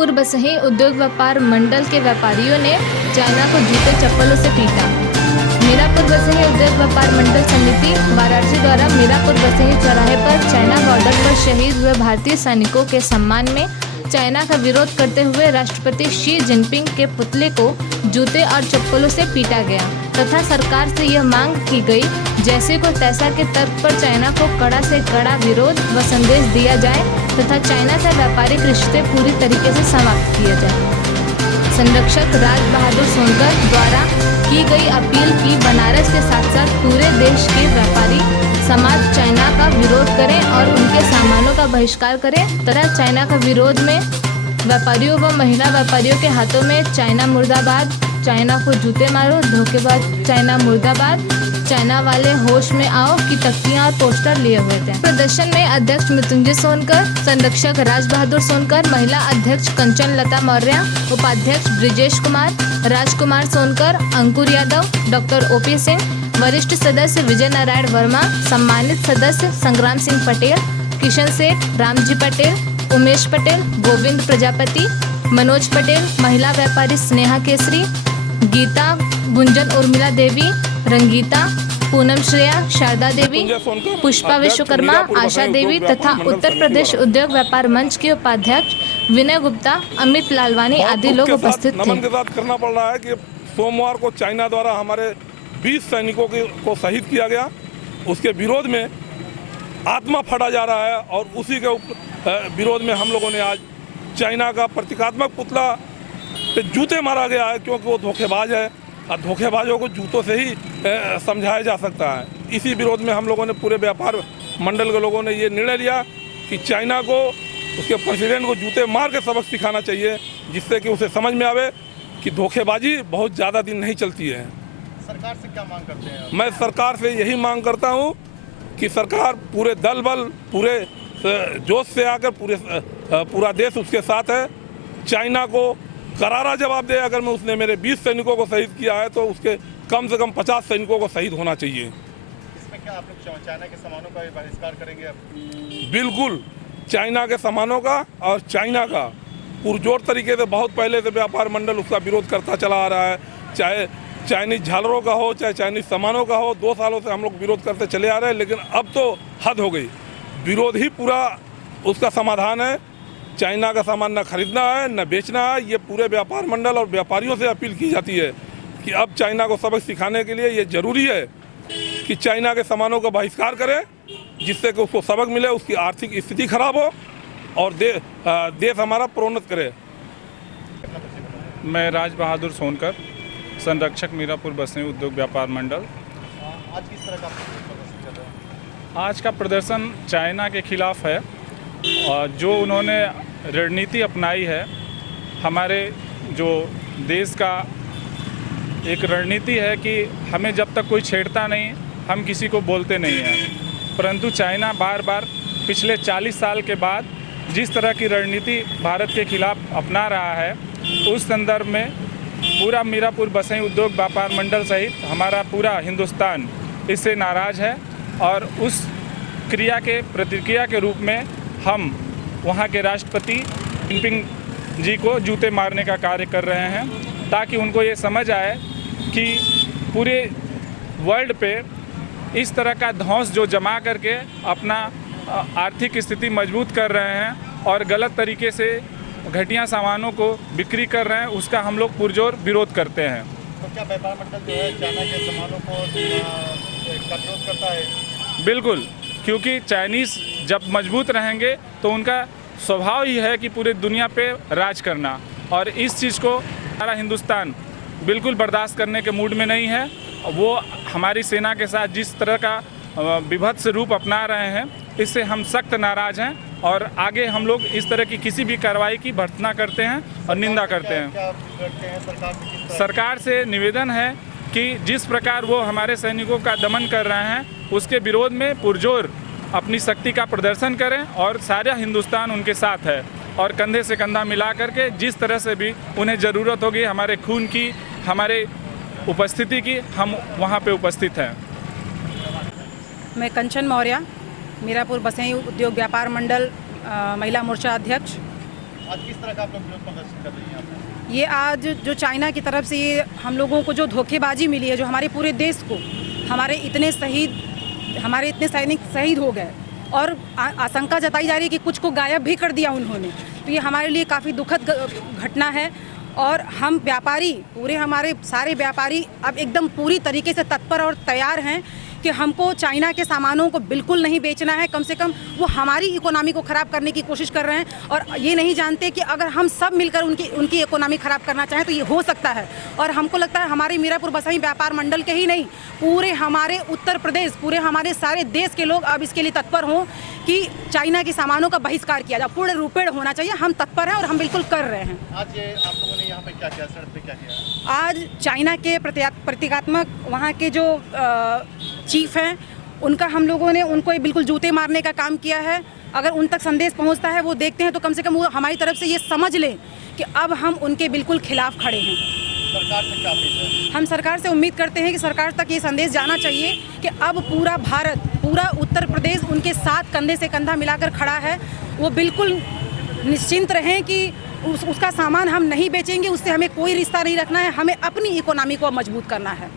मीरापुर बसही उद्योग व्यापार मंडल के व्यापारियों ने चाइना को जूते चप्पलों से पीटा। मीरापुर बसही उद्योग व्यापार मंडल समिति वाराणसी द्वारा मीरापुर बसही चौराहे पर चाइना बॉर्डर पर शहीद हुए भारतीय सैनिकों के सम्मान में चाइना का विरोध करते हुए राष्ट्रपति शी जिनपिंग के पुतले को जूते और चप्पलों से पीटा गया तथा सरकार से यह मांग की गई जैसे को तैसा के तर्क पर चाइना को कड़ा से कड़ा विरोध व संदेश दिया जाए तथा चाइना से व्यापारिक रिश्ते पूरी तरीके से समाप्त किए जाए। संरक्षक राज बहादुर सोनकर द्वारा की गई अपील की बनारस के साथ साथ पूरे देश के व्यापारी समाज चाइना का विरोध करें और उनके सामानों का बहिष्कार करें तथा चाइना का विरोध में व्यापारियों व महिला व्यापारियों के हाथों में चाइना मुर्दाबाद, चाइना को जूते मारो, धोखेबाज चाइना मुर्दाबाद, चाइना वाले होश में आओ की तख्तियां और पोस्टर लिए हुए थे। प्रदर्शन में अध्यक्ष मृत्युंजय सोनकर, संरक्षक राज बहादुर सोनकर, महिला अध्यक्ष कंचन लता मौर्य, उपाध्यक्ष ब्रिजेश कुमार, राजकुमार सोनकर, अंकुर यादव, डॉक्टर ओपी सिंह, वरिष्ठ सदस्य विजय नारायण वर्मा, सम्मानित सदस्य संग्राम सिंह पटेल, किशन सेठ, रामजी पटेल, उमेश पटेल, गोविंद प्रजापति, मनोज पटेल, महिला व्यापारी स्नेहा केसरी, गीता गुंजन, उर्मिला देवी, रंगीता, पूनम श्रेया, शारदा देवी, पुष्पा विश्वकर्मा, आशा देवी तथा उत्तर प्रदेश उद्योग व्यापार मंच के उपाध्यक्ष विनय गुप्ता, अमित लालवानी आदि लोग उपस्थित थे। नमन के साथ करना पड़ रहा है कि सोमवार को चाइना द्वारा हमारे 20 सैनिकों को शहीद किया गया, उसके विरोध में आत्मा फटा जा रहा है और उसी के विरोध में हम लोगों ने आज चाइना का प्रतीकात्मक पुतला पे जूते मारा गया है क्योंकि वो धोखेबाज है और धोखेबाजों को जूतों से ही समझाया जा सकता है। इसी विरोध में हम लोगों ने पूरे व्यापार मंडल के लोगों ने ये निर्णय लिया कि चाइना को उसके प्रेसिडेंट को जूते मार के सबक सिखाना चाहिए जिससे कि उसे समझ में आवे कि धोखेबाजी बहुत ज़्यादा दिन नहीं चलती है। सरकार से क्या मांग करते हैं? मैं सरकार से यही मांग करता हूँ कि सरकार पूरे दल बल पूरे जोश से आकर पूरा देश उसके साथ है। चाइना को करारा जवाब दे। अगर मैं उसने मेरे 20 सैनिकों को शहीद किया है तो उसके कम से कम 50 सैनिकों को शहीद होना चाहिए। इसमें क्या आप लोग चाइना के सामानों का बहिष्कार करेंगे अब? बिल्कुल, चाइना के सामानों का और चाइना का पुरजोर तरीके से बहुत पहले से व्यापार मंडल उसका विरोध करता चला आ रहा है। चाहे चाइनीज झालरों का हो, चाहे चाइनीज सामानों का हो, 2 सालों से हम लोग विरोध करते चले आ रहे हैं, लेकिन अब तो हद हो गई। विरोध ही पूरा उसका समाधान है। चाइना का सामान न खरीदना है न बेचना है। ये पूरे व्यापार मंडल और व्यापारियों से अपील की जाती है कि अब चाइना को सबक सिखाने के लिए ये जरूरी है कि चाइना के सामानों का बहिष्कार करे जिससे कि उसको सबक मिले, उसकी आर्थिक स्थिति खराब हो और देश हमारा प्रोन्नत करे। मैं राज बहादुर सोनकर, संरक्षक मीरापुर बसही उद्योग व्यापार मंडल। आज किस तरह का प्रदर्शन चल रहा है? आज का प्रदर्शन चाइना के खिलाफ है और जो उन्होंने रणनीति अपनाई है, हमारे जो देश का एक रणनीति है कि हमें जब तक कोई छेड़ता नहीं हम किसी को बोलते नहीं हैं, परंतु चाइना बार बार पिछले 40 साल के बाद जिस तरह की रणनीति भारत के खिलाफ अपना रहा है, उस संदर्भ में पूरा मीरापुर बसही उद्योग व्यापार मंडल सहित हमारा पूरा हिंदुस्तान इससे नाराज़ है और उस क्रिया के प्रतिक्रिया के रूप में हम वहाँ के राष्ट्रपति जिनपिंग जी को जूते मारने का कार्य कर रहे हैं ताकि उनको ये समझ आए कि पूरे वर्ल्ड पे इस तरह का धौंस जो जमा करके अपना आर्थिक स्थिति मजबूत कर रहे हैं और गलत तरीके से घटिया सामानों को बिक्री कर रहे हैं, उसका हम लोग पुरजोर विरोध करते हैं। तो क्या व्यापार मंडल जो है चाइना के सामानों को का विरोध करता है? बिल्कुल, क्योंकि चाइनीज़ जब मजबूत रहेंगे तो उनका स्वभाव ही है कि पूरी दुनिया पे राज करना, और इस चीज़ को हमारा हिंदुस्तान बिल्कुल बर्दाश्त करने के मूड में नहीं है। वो हमारी सेना के साथ जिस तरह का विभत्स रूप अपना रहे हैं, इससे हम सख्त नाराज़ हैं और आगे हम लोग इस तरह की किसी भी कार्रवाई की भर्त्सना करते हैं और निंदा करते हैं। सरकार से निवेदन है कि जिस प्रकार वो हमारे सैनिकों का दमन कर रहे हैं, उसके विरोध में पुरजोर अपनी शक्ति का प्रदर्शन करें और सारा हिंदुस्तान उनके साथ है और कंधे से कंधा मिला करके जिस तरह से भी उन्हें ज़रूरत होगी हमारे खून की, हमारे उपस्थिति की, हम वहाँ पे उपस्थित हैं। मैं कंचन मौर्य, मीरापुर बसही उद्योग व्यापार मंडल महिला मोर्चा अध्यक्ष। आज किस तरह का आप लोग विरोध प्रदर्शन कर रही हैं यहाँ पे? ये आज जो चाइना की तरफ से ये हम लोगों को जो धोखेबाजी मिली है, जो हमारे पूरे देश को, हमारे इतने सैनिक शहीद हो गए और आशंका जताई जा रही है कि कुछ को गायब भी कर दिया उन्होंने, तो ये हमारे लिए काफ़ी दुखद घटना है। और हम व्यापारी, पूरे हमारे सारे व्यापारी अब एकदम पूरी तरीके से तत्पर और तैयार हैं कि हमको चाइना के सामानों को बिल्कुल नहीं बेचना है। कम से कम वो हमारी इकोनॉमी को ख़राब करने की कोशिश कर रहे हैं और ये नहीं जानते कि अगर हम सब मिलकर उनकी इकोनॉमी ख़राब करना चाहें तो ये हो सकता है। और हमको लगता है हमारे मीरापुर बसही व्यापार मंडल के ही नहीं, पूरे हमारे उत्तर प्रदेश, पूरे हमारे सारे देश के लोग अब इसके लिए तत्पर हों कि चाइना के सामानों का बहिष्कार किया जाए, पूर्ण रूपेण होना चाहिए। हम तत्पर हैं और हम बिल्कुल कर रहे हैं। आज ये आप लोगों ने यहाँ पे क्या किया, सड़क पे क्या किया? आज चाइना के प्रतीकात्मक वहाँ के जो चीफ हैं उनका हम लोगों ने उनको बिल्कुल जूते मारने का काम किया है। अगर उन तक संदेश पहुँचता है, वो देखते हैं, तो कम से कम वो हमारी तरफ से ये समझ लें कि अब हम उनके बिल्कुल खिलाफ खड़े हैं। सरकार से क्या अपील है? हम सरकार से उम्मीद करते हैं कि सरकार तक ये संदेश जाना चाहिए कि अब पूरा भारत, पूरा उत्तर प्रदेश उनके साथ कंधे से कंधा मिलाकर खड़ा है। वो बिल्कुल निश्चिंत रहें कि उसका सामान हम नहीं बेचेंगे, उससे हमें कोई रिश्ता नहीं रखना है, हमें अपनी इकोनॉमी को मजबूत करना है।